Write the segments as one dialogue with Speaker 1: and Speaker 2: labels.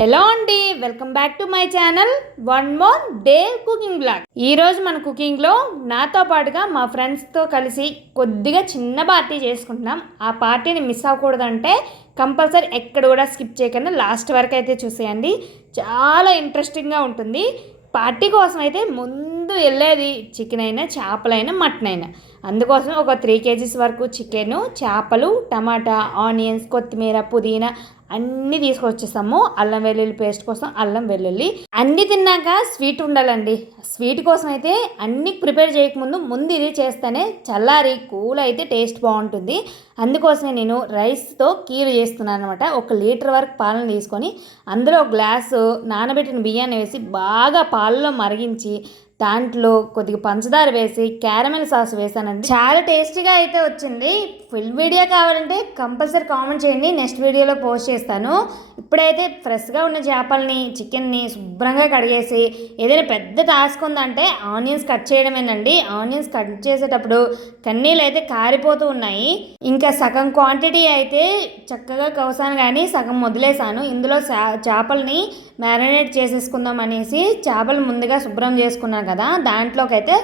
Speaker 1: Hello అండి welcome back to my channel. One more day cooking blog. ఈరోజు మన కుకింగ్లో నాతో పాటుగా మా ఫ్రెండ్స్తో కలిసి కొద్దిగా చిన్న పార్టీ చేసుకుంటున్నాం. ఆ పార్టీని మిస్ అవ్వకూడదంటే కంపల్సరీ ఎక్కడ కూడా స్కిప్ చేయకుండా లాస్ట్ వరకు అయితే చూసేయండి. చాలా ఇంట్రెస్టింగ్గా ఉంటుంది. పార్టీ కోసం అయితే ముందు వెళ్ళేది చికెన్ అయినా చేపలైనా మటన్ అయినా. అందుకోసం ఒక త్రీ కేజీస్ వరకు చికెను చేపలు టమాటా ఆనియన్స్ కొత్తిమీర పుదీనా అన్నీ తీసుకొచ్చేసాము. అల్లం వెల్లుల్లి పేస్ట్ కోసం అల్లం వెల్లుల్లి. అన్నీ తిన్నాక స్వీట్ ఉండాలండి. స్వీట్ కోసం అయితే అన్నీ ప్రిపేర్ చేయకముందు ముందు ఇది చేస్తేనే చల్లారి కూల్ అయితే టేస్ట్ బాగుంటుంది. అందుకోసమే నేను రైస్తో కీరు చేస్తున్నాను అనమాట ఒక లీటర్ వరకు పాలను తీసుకొని అందులో ఒక గ్లాసు నానబెట్టిన బియ్యాన్ని వేసి బాగా పాలలో మరిగించి దాంట్లో కొద్దిగా పంచదార వేసి క్యారమెల్ సాస్ వేసానండి. చాలా టేస్టీగా అయితే వచ్చింది. ఫుల్ వీడియో కావాలంటే కంపల్సరీ కామెంట్ చేయండి. నెక్స్ట్ వీడియోలో పోస్ట్ చేస్తాను. ఇప్పుడైతే ఫ్రెష్గా ఉన్న చేపల్ని చికెన్ని శుభ్రంగా కడిగేసి ఏదైనా పెద్ద టాస్క్ ఉందంటే ఆనియన్స్ కట్ చేయడమేనండి. ఆనియన్స్ కట్ చేసేటప్పుడు కన్నీళ్ళు అయితే కారిపోతూ ఉన్నాయి. ఇంకా సగం క్వాంటిటీ అయితే చక్కగా కవసాను కానీ సగం వదిలేసాను. ఇందులో చేపల్ని మ్యారినేట్ చేసేసుకుందాం అనేసి చేపలు ముందుగా శుభ్రం చేసుకున్నాను కదా దాంట్లోకి అయితే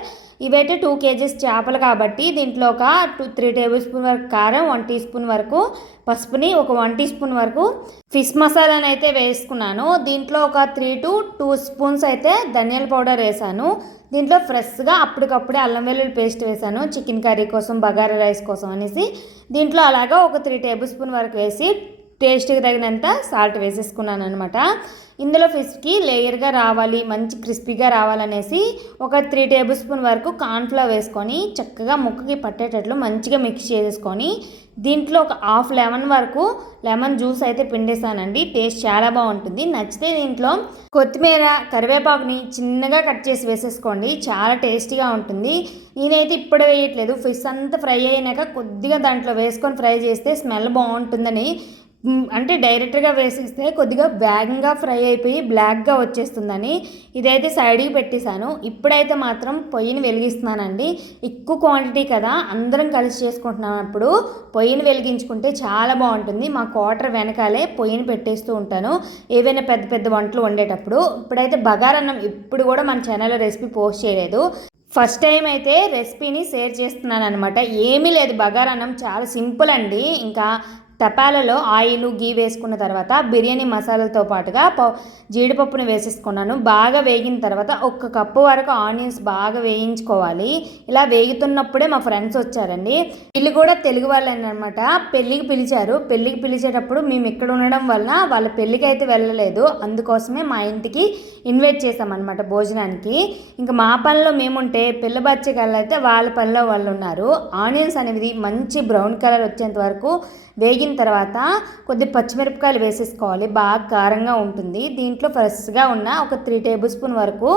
Speaker 1: ఇవైతే టూ కేజీస్ చేపలు కాబట్టి దీంట్లో ఒక టూ త్రీ టేబుల్ స్పూన్ వరకు కారం వన్ టీ స్పూన్ వరకు పసుపుని ఒక వన్ టీ స్పూన్ వరకు ఫిష్ మసాలాని అయితే వేసుకున్నాను. దీంట్లో ఒక త్రీ టు టూ స్పూన్స్ అయితే ధనియాల పౌడర్ వేసాను. దీంట్లో ఫ్రెష్గా అప్పటికప్పుడే అల్లం వెల్లుల్లి పేస్ట్ వేసాను. చికెన్ కర్రీ కోసం బగారా రైస్ కోసం అనేసి దీంట్లో అలాగా ఒక త్రీ టేబుల్ స్పూన్ వరకు వేసి టేస్ట్కి తగినంత సాల్ట్ వేసేసుకున్నాను అనమాట ఇందులో ఫిష్కి లేయర్గా రావాలి మంచి క్రిస్పీగా రావాలనేసి ఒక త్రీ టేబుల్ స్పూన్ వరకు కార్న్ఫ్లవర్ వేసుకొని చక్కగా ముక్కకి పట్టేటట్లు మంచిగా మిక్స్ చేసుకొని దీంట్లో ఒక హాఫ్ లెమన్ వరకు లెమన్ జ్యూస్ అయితే పిండేసానండి. టేస్ట్ చాలా బాగుంటుంది. నచ్చితే దీంట్లో కొత్తిమీర కరివేపాకుని చిన్నగా కట్ చేసి వేసేసుకోండి. చాలా టేస్టీగా ఉంటుంది. నేనైతే ఇప్పుడు వేయట్లేదు. ఫిష్ అంతా ఫ్రై అయినాక కొద్దిగా దాంట్లో వేసుకొని ఫ్రై చేస్తే స్మెల్ బాగుంటుందని అంటే డైరెక్ట్గా వేసిస్తే కొద్దిగా వేగంగా ఫ్రై అయిపోయి బ్లాక్గా వచ్చేస్తుందని ఇదైతే సైడ్కి పెట్టేశాను. ఇప్పుడైతే మాత్రం పొయ్యిని వెలిగిస్తున్నానండి. ఎక్కువ క్వాంటిటీ కదా అందరం కలిసి చేసుకుంటున్నప్పుడు పొయ్యిని వెలిగించుకుంటే చాలా బాగుంటుంది. మా క్వార్టర్ వెనకాలే పొయ్యిని పెట్టేస్తూ ఉంటాను. ఏవైనా పెద్ద పెద్ద వంటలు వండేటప్పుడు. ఇప్పుడైతే బగారన్నం ఇప్పుడు కూడా మన ఛానల్లో రెసిపీ పోస్ట్ చేయలేదు. ఫస్ట్ టైం అయితే రెసిపీని షేర్ చేస్తున్నాను అనమాట ఏమీ లేదు. బగారన్నం చాలా సింపుల్ అండి. ఇంకా తపాలలో ఆయిల్ గీ వేసుకున్న తర్వాత బిర్యానీ మసాలాతో పాటుగా జీడిపప్పును వేసేసుకున్నాను. బాగా వేగిన తర్వాత ఒక కప్పు వరకు ఆనియన్స్ బాగా వేయించుకోవాలి. ఇలా వేగుతున్నప్పుడే మా ఫ్రెండ్స్ వచ్చారండి. వీళ్ళు కూడా తెలుగు వాళ్ళని అనమాట పెళ్ళికి పిలిచారు. పెళ్ళికి పిలిచేటప్పుడు మేము ఇక్కడ ఉండడం వలన వాళ్ళ పెళ్ళికి అయితే వెళ్ళలేదు. అందుకోసమే మా ఇంటికి ఇన్వైట్ చేసామన్నమాట భోజనానికి. ఇంకా మా పనిలో మేముంటే పిల్ల బచ్చగాళ్ళు వాళ్ళ పనిలో వాళ్ళు ఉన్నారు. ఆనియన్స్ అనేది మంచి బ్రౌన్ కలర్ వచ్చేంత వరకు వేగిన తర్వాత కొద్ది పచ్చిమిరపకాయలు వేసేసుకోవాలి. బాగా కారంగా ఉంటుంది. దీంట్లో ఫ్రెష్గా ఉన్న ఒక త్రీ టేబుల్ స్పూన్ వరకు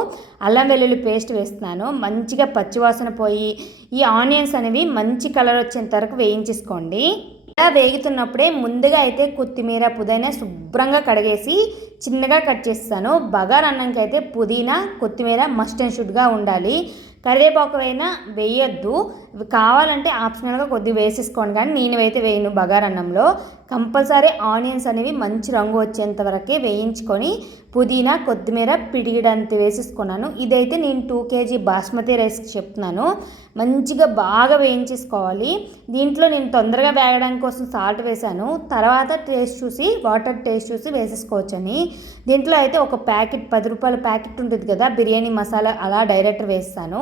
Speaker 1: అల్లం వెల్లుల్లి పేస్ట్ వేస్తున్నాను. మంచిగా పచ్చివాసన పోయి ఈ ఆనియన్స్ అనేవి మంచి కలర్ వచ్చేంత వరకు వేయించేసుకోండి. ఇలా వేగుతున్నప్పుడే ముందుగా అయితే కొత్తిమీర పుదీనా శుభ్రంగా కడిగేసి చిన్నగా కట్ చేస్తాను. బగార్ అన్నంకి అయితే పుదీనా కొత్తిమీర మస్ట్ అండ్ షుడ్గా ఉండాలి. కరివేపాకు అయినా వేయొద్దు. కావాలంటే ఆప్షనల్గా కొద్దిగా వేసేసుకోండి. కానీ నేను అయితే వేయను బగారన్నంలో. కంపల్సరీ ఆనియన్స్ అనేవి మంచి రంగు వచ్చేంత వరకే వేయించుకొని పుదీనా కొత్తిమీర పిడిగిడంత వేసేసుకున్నాను. ఇదైతే నేను టూ కేజీ బాస్మతి రైస్ చెప్తున్నాను. మంచిగా బాగా వేయించేసుకోవాలి. దీంట్లో నేను తొందరగా వేగడానికి కోసం సాల్ట్ వేసాను తర్వాత టేస్ట్ చూసి వాటర్ టేస్ట్ చూసి వేసేసుకోవచ్చని. దీంట్లో అయితే ఒక ప్యాకెట్ పది రూపాయల ప్యాకెట్ ఉంటుంది కదా బిర్యానీ మసాలా అలా డైరెక్ట్ వేస్తాను.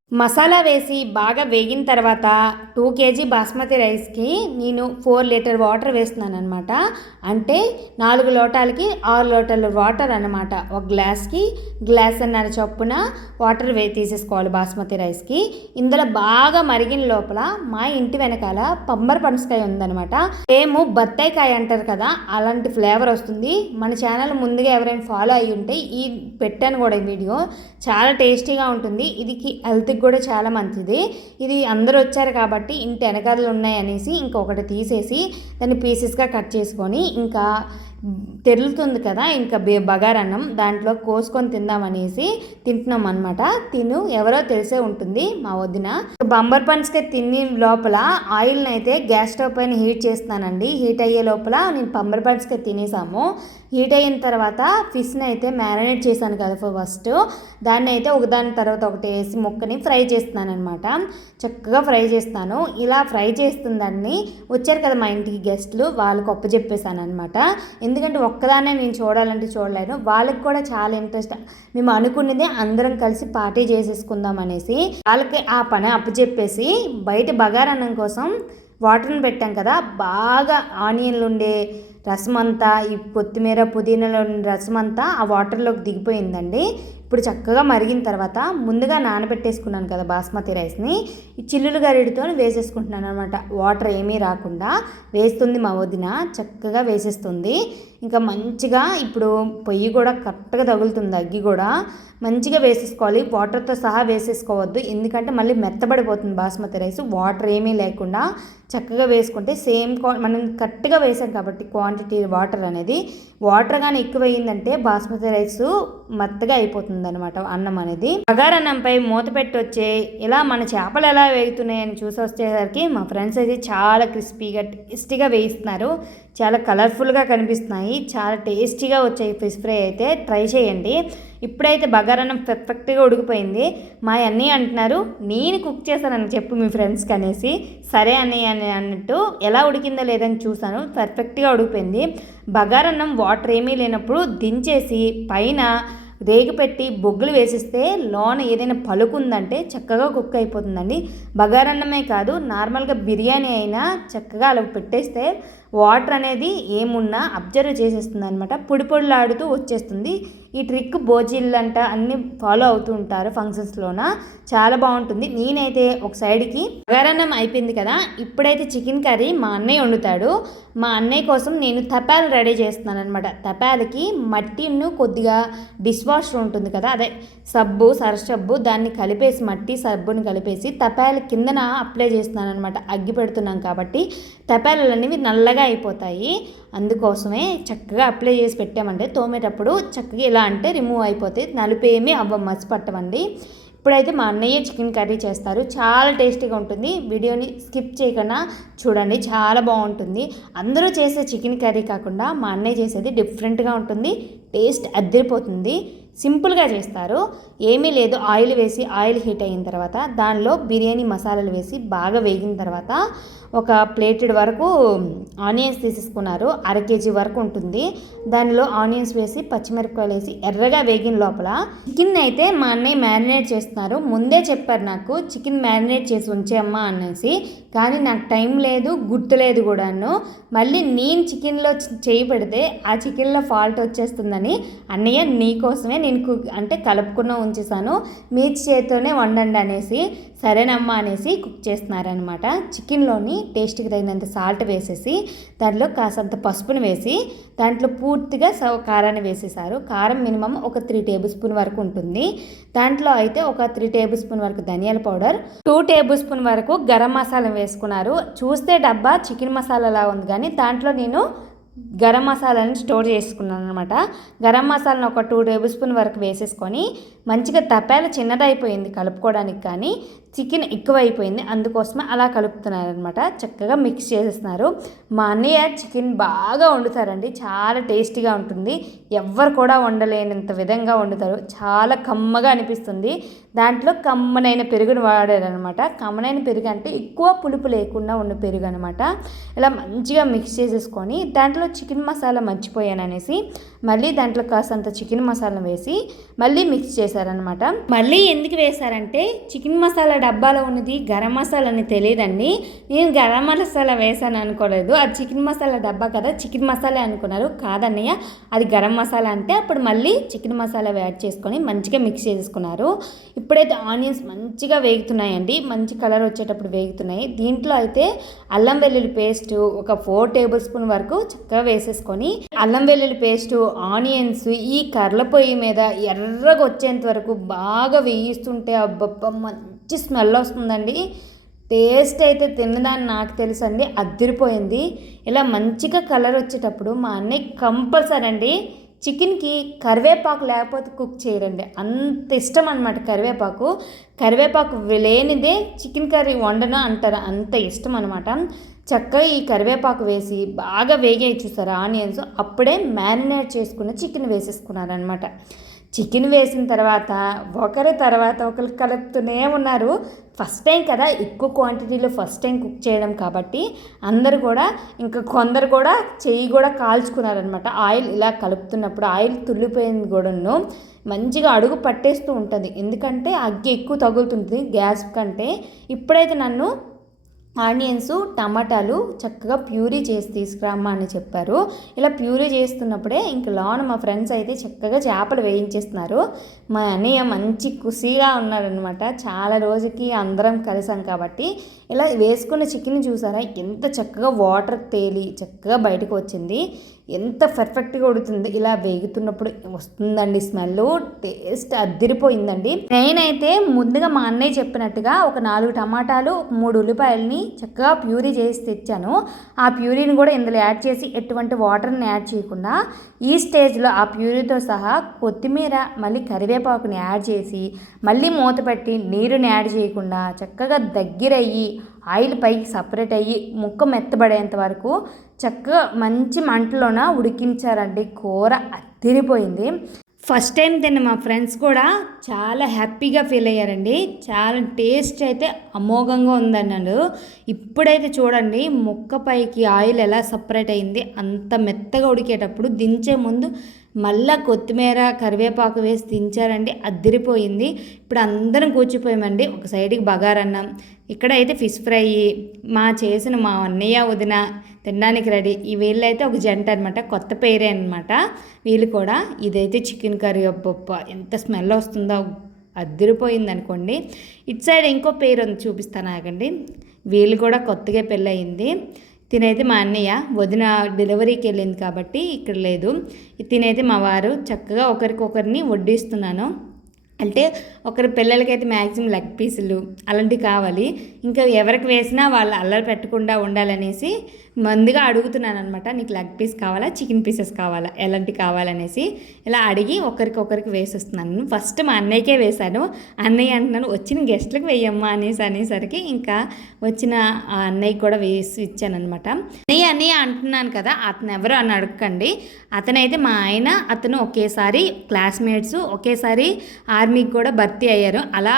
Speaker 1: మసాలా వేసి బాగా వేగిన తర్వాత టూ కేజీ బాస్మతి రైస్కి నేను ఫోర్ లీటర్ వాటర్ వేస్తున్నాను అనమాట అంటే నాలుగు లోటాలకి ఆరు లోటాల వాటర్ అనమాట ఒక గ్లాస్కి. గ్లాస్ అన్నర చొప్పున వాటర్ వే తీసేసుకోవాలి బాస్మతి రైస్కి. ఇందులో బాగా మరిగిన లోపల మా ఇంటి వెనకాల పంబర్ పనసకాయ ఉందనమాట ఏమో బత్తాయికాయ అంటారు కదా అలాంటి ఫ్లేవర్ వస్తుంది. మన ఛానల్ ముందుగా ఎవరైనా ఫాలో అయ్యి ఉంటే ఈ పెట్టాను కూడా ఈ వీడియో. చాలా టేస్టీగా ఉంటుంది. ఇది హెల్త్కి కూడా చాలా మంచిది. ఇది అందరూ వచ్చారు కాబట్టి ఇంటి వెనకాలలు ఉన్నాయి అనేసి ఇంకొకటి తీసేసి దాన్ని పీసెస్గా కట్ చేసుకొని ఇంకా తెరులుతుంది కదా ఇంకా బగారన్నం దాంట్లో కోసుకొని తిందామనేసి తింటున్నాం అనమాట తిను ఎవరో తెలిసే ఉంటుంది మా వదిన. బంబర్ పన్స్కి తిని లోపల ఆయిల్ని అయితే గ్యాస్ స్టవ్ పైన హీట్ చేస్తున్నానండి. హీట్ అయ్యే లోపల నేను బంబర్ పన్స్కి తినేసాము. హీట్ అయిన తర్వాత ఫిష్ని అయితే మ్యారినేట్ చేశాను కదా ఫస్ట్. దాన్ని అయితే ఒకదాని తర్వాత ఒకటి వేసి ముక్కని ఫ్రై చేస్తున్నాను అనమాట చక్కగా ఫ్రై చేస్తాను. ఇలా ఫ్రై చేస్తున్న దాన్ని వచ్చారు కదా మా ఇంటికి గెస్ట్లు వాళ్ళకి ఒప్పచెప్పేశాను అనమాట ఎందుకంటే ఒక్కదాన్నే నేను చూడాలంటే చూడలేను. వాళ్ళకి కూడా చాలా ఇంట్రెస్ట్. మేము అనుకున్నదే అందరం కలిసి పార్టీ చేసేసుకుందాం అనేసి వాళ్ళకి ఆ పని అప్పచెప్పేసి బయట బగారన్నం కోసం వాటర్ని పెట్టాం కదా బాగా ఆనియన్లు ఉండే రసం అంతా ఈ కొత్తిమీర పుదీనాలో ఉండే రసం అంతా ఆ వాటర్లోకి దిగిపోయిందండి. ఇప్పుడు చక్కగా మరిగిన తర్వాత ముందుగా నానబెట్టేసుకున్నాను కదా బాస్మతి రైస్ని ఈ చిల్లులు గరిడితో వేసేసుకుంటున్నాను అనమాట వాటర్ ఏమీ రాకుండా వేస్తుంది మా వదిన చక్కగా వేసేస్తుంది. ఇంకా మంచిగా ఇప్పుడు పొయ్యి కూడా కరెక్ట్గా తగులుతుంది అగ్గి కూడా. మంచిగా వేసేసుకోవాలి. వాటర్తో సహా వేసేసుకోవద్దు. ఎందుకంటే మళ్ళీ మెత్తబడిపోతుంది బాస్మతి రైస్. వాటర్ ఏమీ లేకుండా చక్కగా వేసుకుంటే సేమ్ క్వా మనం కరెక్ట్గా వేసాం కాబట్టి క్వాంటిటీ వాటర్ అనేది. వాటర్ కానీ ఎక్కువ అయ్యిందంటే బాస్మతి రైస్ మెత్తగా అయిపోతుంది అనమాట అన్నం అనేది. అగారన్నంపై మూత పెట్టి వచ్చే ఇలా మన చేపలు ఎలా వేగుతున్నాయని చూసి వచ్చేసరికి మా ఫ్రెండ్స్ అయితే చాలా క్రిస్పీగా టేస్టీగా వేయిస్తున్నారు. చాలా కలర్ఫుల్గా కనిపిస్తున్నాయి. చాలా టేస్టీగా వచ్చాయి ఫిష్ ఫ్రై అయితే. ట్రై చేయండి. ఇప్పుడైతే బగారన్నం పర్ఫెక్ట్గా ఉడికిపోయింది. మా అన్నయ్య అంటున్నారు నేను కుక్ చేశానని చెప్పు మీ ఫ్రెండ్స్కి అనేసి. సరే అన్నయ్య అని అన్నట్టు ఎలా ఉడికిందో లేదని చూశాను. పర్ఫెక్ట్గా ఉడికిపోయింది. బగారన్నం వాటర్ ఏమీ లేనప్పుడు దించేసి పైన రేగు పెట్టి బొగ్గులు వేసిస్తే లోన ఏదైనా పలుకుందంటే చక్కగా కుక్ అయిపోతుందండి. బగారన్నమే కాదు నార్మల్గా బిర్యానీ అయినా చక్కగా అలా పెట్టేస్తే వాటర్ అనేది ఏమున్నా అబ్జర్వ్ చేసేస్తుంది అనమాట పొడి పొడిలాడుతూ వచ్చేస్తుంది. ఈ ట్రిక్ బోజీలు అంట అన్ని ఫాలో అవుతూ ఉంటారు ఫంక్షన్స్లోన చాలా బాగుంటుంది. నేనైతే ఒక సైడ్కి బగారన్నం అయిపోయింది కదా ఇప్పుడైతే చికెన్ కర్రీ మా అన్నయ్య వండుతాడు. మా అన్నయ్య కోసం నేను తపాలు రెడీ చేస్తున్నాను అనమాట తపాలకి మట్టిను కొద్దిగా డిష్ వాషర్ ఉంటుంది కదా అదే సబ్బు సరసబ్బు దాన్ని కలిపేసి మట్టి సబ్బుని కలిపేసి తపాల కిందన అప్లై చేస్తున్నాను అనమాట అగ్గి పెడుతున్నాం కాబట్టి తపాలు అనేవి నల్లగా అయిపోతాయి. అందుకోసమే చక్కగా అప్లై చేసి పెట్టామంటే తోమేటప్పుడు చక్కగా ఇలా అంటే రిమూవ్ అయిపోతాయి నలుపేమీ అవ్వ మసి పట్టవండి ఇప్పుడైతే మా అన్నయ్య చికెన్ కర్రీ చేస్తారు. చాలా టేస్టీగా ఉంటుంది. వీడియోని స్కిప్ చేయకుండా చూడండి. చాలా బాగుంటుంది. అందరూ చేసే చికెన్ కర్రీ కాకుండా మా అన్నయ్య చేసేది డిఫరెంట్గా ఉంటుంది. టేస్ట్ అద్దరిపోతుంది. సింపుల్గా చేస్తారు. ఏమీ లేదు. ఆయిల్ వేసి ఆయిల్ హీట్ అయిన తర్వాత దానిలో బిర్యానీ మసాలాలు వేసి బాగా వేగిన తర్వాత ఒక ప్లేటెడ్ వరకు ఆనియన్స్ తీసేసుకున్నారు. అర కేజీ వరకు ఉంటుంది. దానిలో ఆనియన్స్ వేసి పచ్చిమిరపకాయలు వేసి ఎర్రగా వేగిన లోపల చికెన్ అయితే మా అన్నయ్య మ్యారినేట్ చేస్తున్నారు. ముందే చెప్పారు నాకు చికెన్ మ్యారినేట్ చేసి ఉంచేమ్మా అనేసి. కానీ నాకు టైం లేదు గుర్తులేదు కూడాను. మళ్ళీ నేను చికెన్లో చేయి పెడితే ఆ చికెన్లో ఫాల్ట్ వచ్చేస్తుందని అన్నయ్య నీకోసమే నేను కుక్ అంటే కలుపుకున్న ఉంచేసాను. మీ చేతితోనే వండండి అనేసి సరేనమ్మా అనేసి కుక్ చేస్తున్నారనమాట చికెన్లోని టేస్ట్కి తగినంత సాల్ట్ వేసేసి దాంట్లో కాసంత పసుపుని వేసి దాంట్లో పూర్తిగా సవ కారాన్ని వేసేసారు. కారం మినిమం ఒక త్రీ టేబుల్ స్పూన్ వరకు ఉంటుంది. దాంట్లో అయితే ఒక త్రీ టేబుల్ స్పూన్ వరకు ధనియాల పౌడర్ టూ టేబుల్ స్పూన్ వరకు గరం మసాలా వేసుకున్నారు. చూస్తే డబ్బా చికెన్ మసాలాలా ఉంది కానీ దాంట్లో నేను గరం మసాలాని స్టోర్ చేసుకున్నాను అనమాట గరం మసాలాను ఒక టూ టేబుల్ స్పూన్ వరకు వేసేసుకొని మంచిగా తపాల చిన్నదైపోయింది కలుపుకోవడానికి కానీ. చికెన్ ఎక్కువ అయిపోయింది అందుకోసమే అలా కలుపుతున్నారు అనమాట చక్కగా మిక్స్ చేసేస్తున్నారు. మా అన్నయ్య చికెన్ బాగా వండుతారండి. చాలా టేస్టీగా ఉంటుంది. ఎవ్వరు కూడా వండలేనంత విధంగా వండుతారు. చాలా కమ్మగా అనిపిస్తుంది. దాంట్లో కమ్మనైన పెరుగును వాడారనమాట కమ్మనైన పెరుగు అంటే ఎక్కువ పులుపు లేకుండా ఉన్న పెరుగు అనమాట ఇలా మంచిగా మిక్స్ చేసేసుకొని దాంట్లో చికెన్ మసాలా మర్చిపోయాను అనేసి మళ్ళీ దాంట్లో కాసంత చికెన్ మసాలా వేసి మళ్ళీ మిక్స్ చేశారనమాట మళ్ళీ ఎందుకు వేశారంటే చికెన్ మసాలా డబ్బాలో ఉన్నది గరం మసాలా అని తెలియదండి. నేను గరం మసాలా వేసాను అనుకోలేదు. అది చికెన్ మసాలా డబ్బా కదా చికెన్ మసాలా అనుకున్నారు. కాదన్నయ్య అది గరం మసాలా అంటే అప్పుడు మళ్ళీ చికెన్ మసాలా యాడ్ చేసుకొని మంచిగా మిక్స్ చేసుకున్నారు. ఇప్పుడైతే ఆనియన్స్ మంచిగా వేగుతున్నాయండి. మంచి కలర్ వచ్చేటప్పుడు వేగుతున్నాయి. దీంట్లో అయితే అల్లం వెల్లుల్లి పేస్ట్ ఒక ఫోర్ టేబుల్ స్పూన్ వరకు చక్కగా వేసేసుకొని అల్లం వెల్లుల్లి పేస్ట్ ఆనియన్స్ ఈ కర్ల పొయ్యి మీద ఎర్రగా వచ్చేంత వరకు బాగా వేయిస్తుంటే అబ్బబ్బ మంచి స్మెల్ వస్తుందండి. టేస్ట్ అయితే తిన్నదాన్ని నాకు తెలుసు అండి అదిరిపోయింది ఇలా మంచిగా కలర్ వచ్చేటప్పుడు మా అన్నయ్య కంపల్సరీ అండి చికెన్కి కరివేపాకు లేకపోతే కుక్ చేయరండి. అంత ఇష్టం అనమాట కరివేపాకు. కరివేపాకు లేనిదే చికెన్ కర్రీ వండను అంటారు. అంత ఇష్టం అనమాట చక్కగా ఈ కరివేపాకు వేసి బాగా వేగే చూసారా ఆనియన్స్. అప్పుడే మ్యారినేట్ చేసుకున్న చికెన్ వేసేసుకున్నారనమాట చికెన్ వేసిన తర్వాత ఒకరి తర్వాత ఒకరు కలుపుతూనే ఉన్నారు. ఫస్ట్ టైం కదా ఎక్కువ క్వాంటిటీలో ఫస్ట్ టైం కుక్ చేయడం కాబట్టి అందరు కూడా ఇంకా కొందరు కూడా చెయ్యి కూడా కాల్చుకున్నారనమాట ఆయిల్ ఇలా కలుపుతున్నప్పుడు ఆయిల్ తుల్లిపోయింది కూడాను మంచిగా అడుగు పట్టేస్తూ ఉంటుంది. ఎందుకంటే అగ్గి ఎక్కువ తగులుతుంది గ్యాస్ కంటే. ఇప్పుడైతే నన్ను ఆనియన్స్ టమాటాలు చక్కగా ప్యూరీ చేసి తీసుకురామ్మా అని చెప్పారు. ఇలా ప్యూరీ చేస్తున్నప్పుడే ఇంక లోన మా ఫ్రెండ్స్ అయితే చక్కగా చేపలు వేయించేస్తున్నారు. మా అన్నయ్య మంచి ఖుషిగా ఉన్నారనమాట చాలా రోజుకి అందరం కలిసాం కాబట్టి. ఇలా వేసుకున్న చికెన్ చూసారా? ఎంత చక్కగా వాటర్ తేలి చక్కగా బయటకు వచ్చింది. ఎంత పర్ఫెక్ట్గా ఉడుతుంది ఇలా వేగుతున్నప్పుడు వస్తుందండి స్మెల్ టేస్ట్ అద్దిరిపోయిందండి. నేనైతే ముందుగా మా అన్నయ్య చెప్పినట్టుగా ఒక నాలుగు టమాటాలు మూడు ఉల్లిపాయలని చక్కగా ప్యూరీ చేసి తెచ్చాను. ఆ ప్యూరీని కూడా ఇందులో యాడ్ చేసి ఎటువంటి వాటర్ని యాడ్ చేయకుండా ఈ స్టేజ్లో ఆ ప్యూరీతో సహా కొత్తిమీర మళ్ళీ కరివేపాకుని యాడ్ చేసి మళ్ళీ మూత పెట్టి నీరుని యాడ్ చేయకుండా చక్కగా దగ్గరయ్యి ఆయిల్ పైకి సపరేట్ అయ్యి ముక్క మెత్తబడేంత వరకు చక్కగా మంచి మంటలోన ఉడికించారండి. కూర అత్తిరిపోయింది ఫస్ట్ టైం తిన్న మా ఫ్రెండ్స్ కూడా చాలా హ్యాపీగా ఫీల్ అయ్యారండి. చాలా టేస్ట్ అయితే అమోఘంగా ఉందన్నాడు ఇప్పుడైతే చూడండి ముక్క పైకి ఆయిల్ ఎలా సపరేట్ అయింది అంత మెత్తగా ఉడికేటప్పుడు దించే ముందు మళ్ళా కొత్తిమీర కరివేపాకు వేసి తించారండి అద్దరిపోయింది. ఇప్పుడు అందరం కూర్చిపోయామండి ఒక సైడ్కి బగారన్నం. ఇక్కడైతే ఫిష్ ఫ్రై మా చేసిన మా అన్నయ్య వదిన తినడానికి రెడీ. ఈ వీళ్ళైతే ఒక జంట అనమాట కొత్త పేరే అనమాట వీళ్ళు కూడా ఇదైతే చికెన్ కర్రీ అబ్బప్ప ఎంత స్మెల్ వస్తుందో. అద్దరిపోయింది అనుకోండి ఇటు సైడ్ ఇంకో పేరు ఉంది చూపిస్తాను ఆగండి. వీళ్ళు కూడా కొత్తగా పెళ్ళయింది. తినైతే మా అన్నయ్య వదిన డెలివరీకి వెళ్ళింది కాబట్టి ఇక్కడ లేదు. తినైతే మా వారు చక్కగా ఒకరికొకరిని వడ్డిస్తున్నాను. అంటే ఒకరి పిల్లలకైతే మ్యాక్సిమం లెగ్ పీసులు అలాంటివి కావాలి. ఇంకా ఎవరికి వేసినా వాళ్ళు అల్లరి పెట్టకుండా ఉండాలనేసి ముందుగా అడుగుతున్నాను అనమాట నీకు లెగ్ పీస్ కావాలా చికెన్ పీసెస్ కావాలా ఎలాంటి కావాలనేసి. ఇలా అడిగి ఒకరికొకరికి వేసేస్తున్నాను. ఫస్ట్ మా అన్నయ్యకే వేశాను. అన్నయ్య అంటున్నాను వచ్చిన గెస్ట్లకు వేయమ్మా అనేసి అనేసరికి ఇంకా వచ్చిన ఆ అన్నయ్య కూడా వేసి ఇచ్చాను అనమాట అన్నయ్య అన్నయ్య అంటున్నాను కదా అతను ఎవరు అని అడగకండి. అతనైతే మా ఆయన అతను ఒకేసారి క్లాస్మేట్స్ ఒకేసారి ఆర్మీకి కూడా భర్తీ అయ్యారు. అలా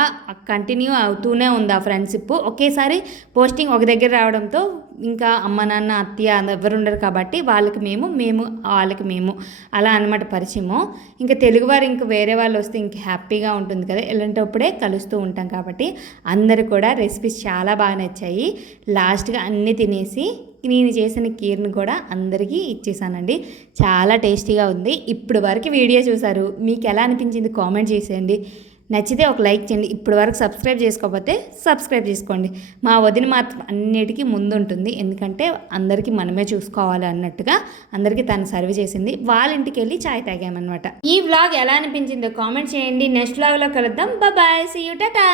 Speaker 1: కంటిన్యూ అవుతూనే ఉంది ఆ ఫ్రెండ్షిప్. ఒకేసారి పోస్టింగ్ ఒక దగ్గర రావడంతో ఇంకా అమ్మ నాన్న అత్తయ్య ఎవరు ఉండరు కాబట్టి వాళ్ళకి మేము మేము వాళ్ళకి మేము అలా అనమాట పరిచయము. ఇంకా తెలుగువారు ఇంకా వేరే వాళ్ళు వస్తే ఇంక హ్యాపీగా ఉంటుంది కదా. ఇలాంటప్పుడే కలుస్తూ ఉంటాం కాబట్టి అందరు కూడా రెసిపీస్ చాలా బాగా నచ్చాయి. లాస్ట్గా అన్నీ తినేసి నేను చేసిన కీర్ని కూడా అందరికీ ఇచ్చేసానండి. చాలా టేస్టీగా ఉంది. ఇప్పుడు వరకు వీడియో చూసారు మీకు ఎలా అనిపించింది కామెంట్ చేసేయండి. నచ్చితే ఒక లైక్ చేయండి. ఇప్పటి వరకు సబ్స్క్రైబ్ చేసుకోకపోతే సబ్స్క్రైబ్ చేసుకోండి. మా వదిన మాత్రం అన్నిటికీ ముందు ఉంటుంది ఎందుకంటే అందరికీ మనమే చూసుకోవాలి అన్నట్టుగా అందరికీ తను సర్వ్ చేసింది. వాళ్ళ ఇంటికి వెళ్ళి చాయ్ తాగామన్నమాట. ఈ వ్లాగ్ ఎలా అనిపించిందో కామెంట్ చేయండి. నెక్స్ట్ వ్లాగ్లో కలుద్దాం. Bye see you Tata.